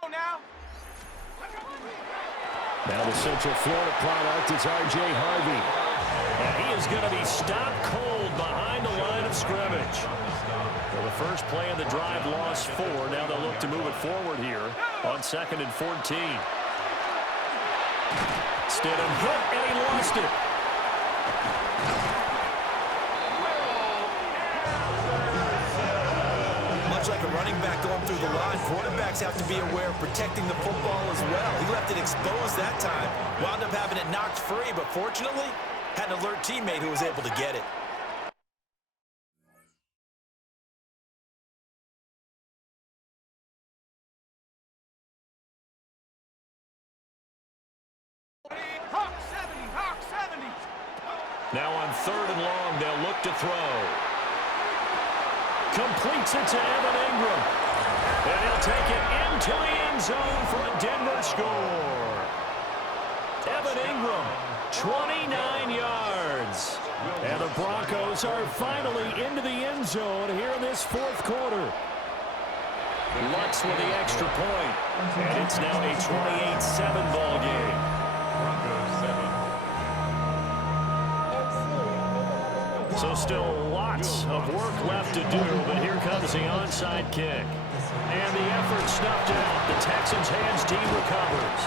Now the Central Florida product is R.J. Harvey. And he is going to be stopped cold behind the line of scrimmage. Well, the first play of the drive lost 4. Now they'll look to move it forward here on 2nd and 14. Stidham hit, and he lost it. Much like a running back going through the line, quarterbacks have to be aware of protecting the football as well. He left it exposed that time, wound up having it knocked free, but fortunately, had an alert teammate who was able to get it. Now on 3rd and long, they'll look to throw. Completes it to Evan Ingram. And he'll take it into the end zone for a Denver score. Evan Ingram, 29 yards. And the Broncos are finally into the end zone here in this 4th quarter. Lutz with the extra point. And it's now a 28-7 ball game. So still lots of work left to do, but here comes the onside kick. And the effort snuffed out. The Texans' hands team recovers.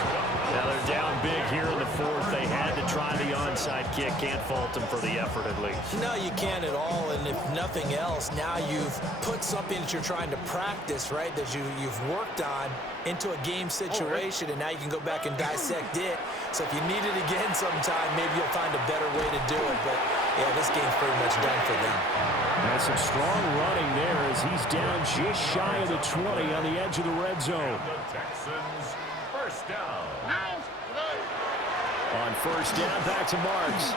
Now they're down big here in the 4th. They had to try the onside kick. Can't fault them for the effort at least. No, you can't at all, and if nothing else, now you've put something that you're trying to practice, right, that you've worked on into a game situation, and now you can go back and dissect it. So if you need it again sometime, maybe you'll find a better way to do it. But, yeah, this game's pretty much done for them. That's some strong running there as he's down just shy of the 20 on the edge of the red zone. Texans, first down. On first down, back to Marks.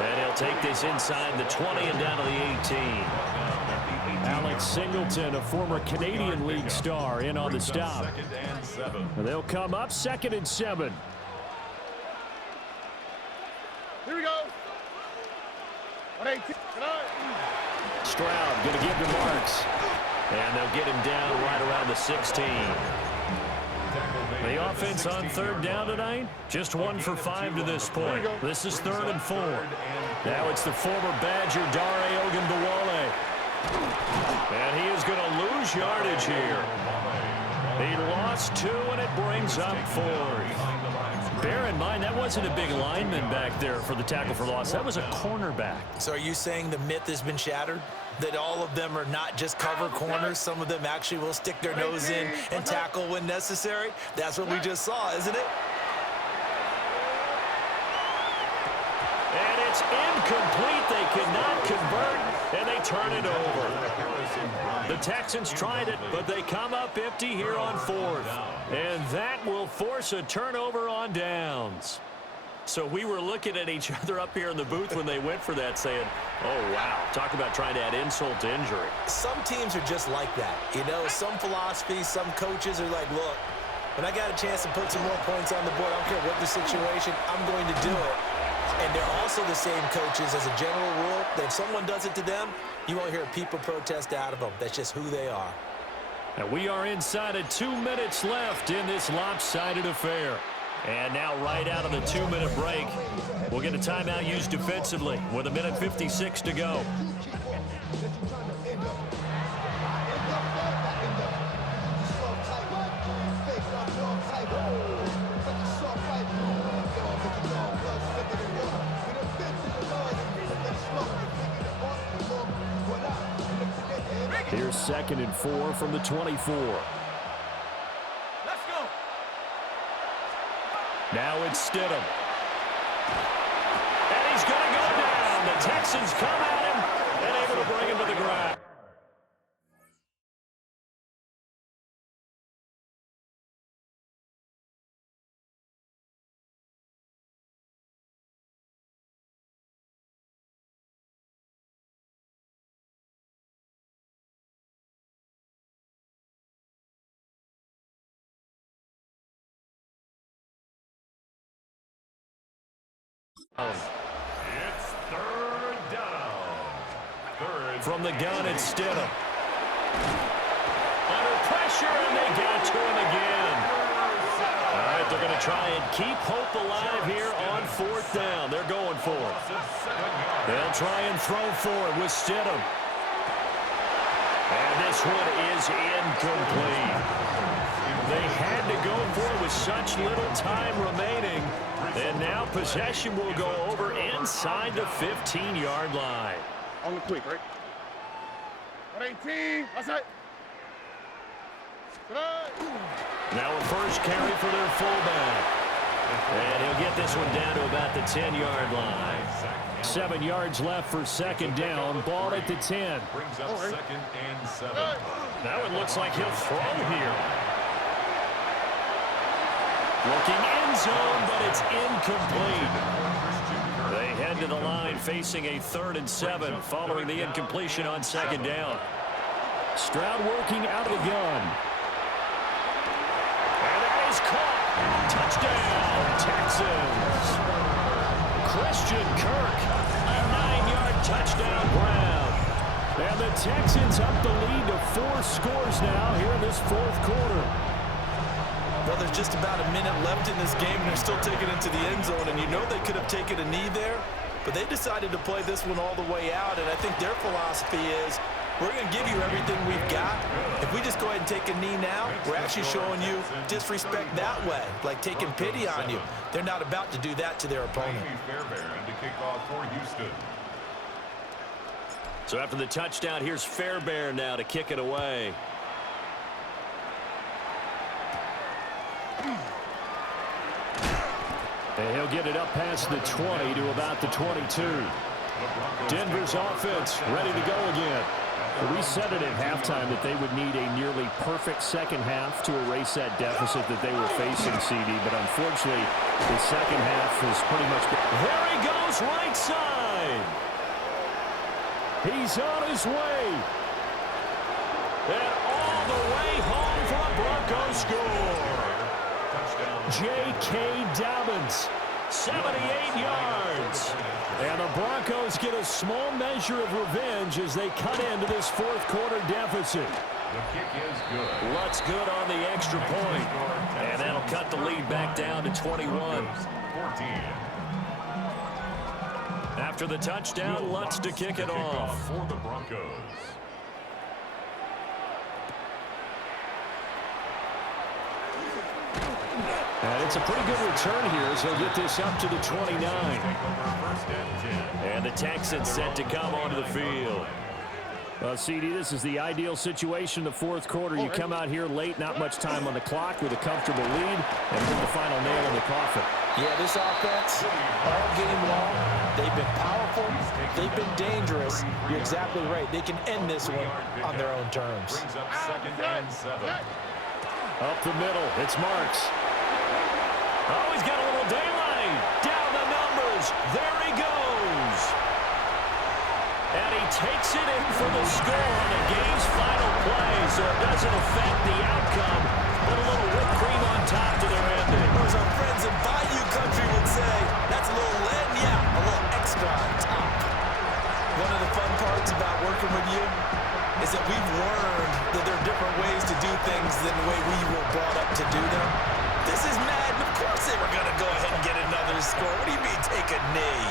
And he'll take this inside the 20 and down to the 18. Alex Singleton, a former Canadian League star, in on the stop. And they'll come up 2nd and 7. Here we go. 118. Stroud going to give to Marks. And they'll get him down right around the 16. The offense on 3rd down tonight, just 1 for 5 to this point. This is 3rd and 4. Now it's the former Badger, Dare Ogunbowale. And he is going to lose yardage here. He lost 2, and it brings up 4th. Bear in mind, that wasn't a big lineman back there for the tackle for loss. That was a cornerback. So are you saying the myth has been shattered? That all of them are not just cover corners? Some of them actually will stick their nose in and tackle when necessary? That's what we just saw, isn't it? And it's incomplete. They cannot convert, and they turn it over. The Texans tried it, but they come up empty here on 4th. And that will force a turnover on downs. So we were looking at each other up here in the booth when they went for that saying, oh, wow, talk about trying to add insult to injury. Some teams are just like that. You know, some philosophies, some coaches are like, look, when I got a chance to put some more points on the board, I don't care what the situation, I'm going to do it. And they're also the same coaches as a general rule that if someone does it to them, you won't hear people protest out of them. That's just who they are. And we are inside of 2 minutes left in this lopsided affair. And now right out of the 2-minute break, we'll get a timeout used defensively with 1:56 to go. Here's 2nd and 4 from the 24. Now it's Stidham. And he's going to go down. The Texans come at him and able to bring him to the ground. It's 3rd down. From the gun, it's Stidham. Under pressure, and they got to him try and keep hope alive here on 4th down. They're going for it. They'll try and throw for it with Stidham. And this one is incomplete. They had to go for it with such little time remaining. And now possession will go over inside the 15-yard line. On the quick, right? 118. That's it. Now a first carry for their fullback. And he'll get this one down to about the 10-yard line. 7 yards left for 2nd down. Ball at the 10. Brings up 2nd and 7. Now it looks like he'll throw here. Looking end zone, but it's incomplete. They head to the line facing a 3rd and 7 following the incompletion on 2nd down. Stroud working out of the gun. And that is caught. Touchdown, Texans. Christian Kirk, a 9-yard touchdown grab. And the Texans up the lead to 4 scores now here in this 4th quarter. Well, there's just about a minute left in this game, and they're still taking it to the end zone. And you know they could have taken a knee there, but they decided to play this one all the way out. And I think their philosophy is, we're going to give you everything we've got. If we just go ahead and take a knee now, we're actually showing you disrespect that way, like taking pity on you. They're not about to do that to their opponent. Fairbairn to kick off for Houston. So after the touchdown, here's Fairbairn now to kick it away. And he'll get it up past the 20 to about the 22. Denver's offense ready to go again. We said it at halftime that they would need a nearly perfect second half to erase that deficit that they were facing, CD. But unfortunately, the second half is pretty much... There he goes, right side. He's on his way. And all the way home for a Broncos score. J.K. Dobbins, 78 yards. And the Broncos get a small measure of revenge as they cut into this 4th quarter deficit. The kick is good. Lutz good on the extra point. And that'll cut the lead back down to 21. 14. After the touchdown, Lutz to kick it off. For the Broncos. And it's a pretty good return here as they'll get this up to the 29. And the Texans set to come onto the field. Well, CD, this is the ideal situation in the 4th quarter. You come out here late, not much time on the clock with a comfortable lead, and put the final nail in the coffin. Yeah, this offense, all game long, they've been powerful, they've been dangerous. You're exactly right. They can end this one on their own terms. Brings up 2nd and 7. Up the middle, it's Marks. Oh, he's got a little daylight. Down the numbers. There he goes. And he takes it in for the score on the game's final play, so it doesn't affect the outcome, but a little whipped cream on top to their ending. Or as our friends in Bayou Country would say, that's a little lead, yeah, a little extra on top. One of the fun parts about working with you is that we've learned that there are different ways to do things than the way we were brought up to do them. This is Madden. Of course they were going to go ahead and get another score. What do you mean take a knee?